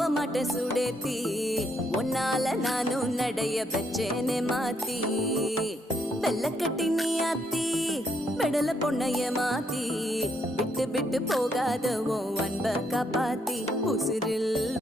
போக மாட்டேன் சுடேத்தி உன்னால நானும் நடைய பெற்றேனே மாத்தி வெள்ள கட்டி நீ ஆத்தி பெடல பொண்ணைய மாத்தி விட்டு விட்டு போகாத உன் அன்ப காப்பாத்தி உசிரில்